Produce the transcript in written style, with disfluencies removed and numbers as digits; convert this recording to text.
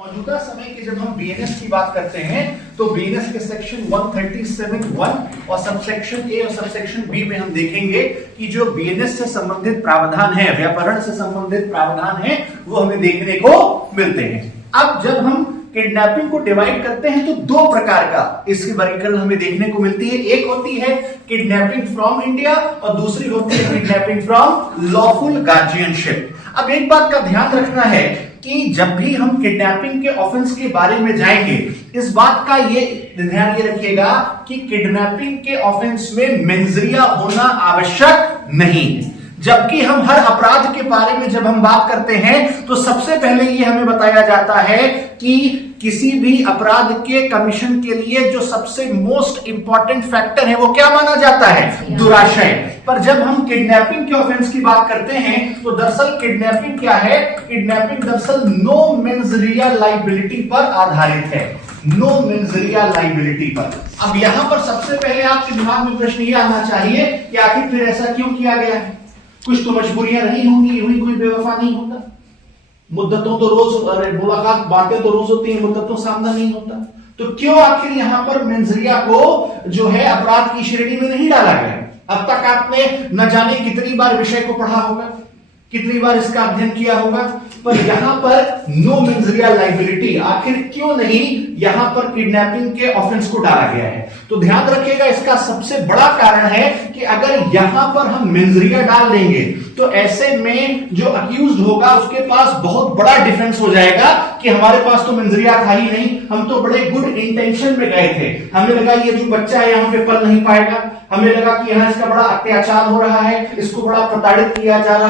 मौजूदा समय की जब हम बीएनएस की बात करते हैं तो बीएनएस के सेक्शन 137(1) और सबसेक्शन ए और सबसेक्शन बी में हम देखेंगे कि जो बीएनएस से संबंधित प्रावधान है, व्यापरण से संबंधित प्रावधान है, वो हमें देखने को मिलते हैं। अब जब हम किडनैपिंग को डिवाइड करते हैं तो दो प्रकार का इसकी वर्गीकरण हमें देखने को मिलती है। एक होती है किडनैपिंग फ्रॉम इंडिया और दूसरी होती है किडनैपिंग फ्रॉम लॉफुल गार्जियनशिप। अब एक बात का ध्यान रखना है कि जब भी हम किडनैपिंग के ऑफेंस के बारे में जाएंगे, इस बात का ये ध्यान ये रखिएगा कि किडनैपिंग के ऑफेंस में मेंजरिया होना आवश्यक नहीं है। जबकि हम हर अपराध के बारे में जब हम बात करते हैं तो सबसे पहले ये हमें बताया जाता है कि किसी भी अपराध के कमीशन के लिए जो सबसे मोस्ट इंपॉर्टेंट फैक्टर है वो क्या माना जाता है? दुराशय। पर जब हम किडनैपिंग के ऑफेंस की बात करते हैं तो दरअसल किडनैपिंग क्या है? किडनैपिंग दरअसल नो मेंस रिया लाइबिलिटी पर आधारित है, नो मेंस रिया लाइबिलिटी पर। अब यहां पर सबसे पहले आपके दिमाग में प्रश्न ये आना चाहिए कि आखिर फिर ऐसा क्यों किया गया है? कुछ तो मजबूरियां रही होंगी, हुई कोई बेवफा नहीं होता। मुद्दतों तो रोज मुलाकात, बातें तो रोज होती हैं, मुद्दतों सामना नहीं होता। तो क्यों आखिर यहां पर मेंजरिया को जो है अपराध की श्रेणी में नहीं डाला गया? अब तक आपने न जाने कितनी बार विषय को पढ़ा होगा, कितनी बार इसका अध्ययन किया होगा, पर यहां पर नो मेंजरिया लाइबिलिटी आखिर क्यों नहीं यहां पर किडनैपिंग के ऑफेंस को डाला गया है? तो ध्यान रखिएगा, इसका सबसे बड़ा कारण है कि अगर यहां पर हम मेंजरिया डाल देंगे तो ऐसे में जो अक्यूज्ड होगा उसके पास बहुत बड़ा डिफेंस हो जाएगा कि हमारे पास तो मेंजरिया था ही नहीं, हम तो बड़े गुड इंटेंशन में गए थे, हमें लगा ये जो बच्चा है यहां पे पल नहीं पाएगा, हमें लगा कि यहां इसका बड़ा अत्याचार हो रहा है, इसको बड़ा प्रताड़ित किया जा रहा है।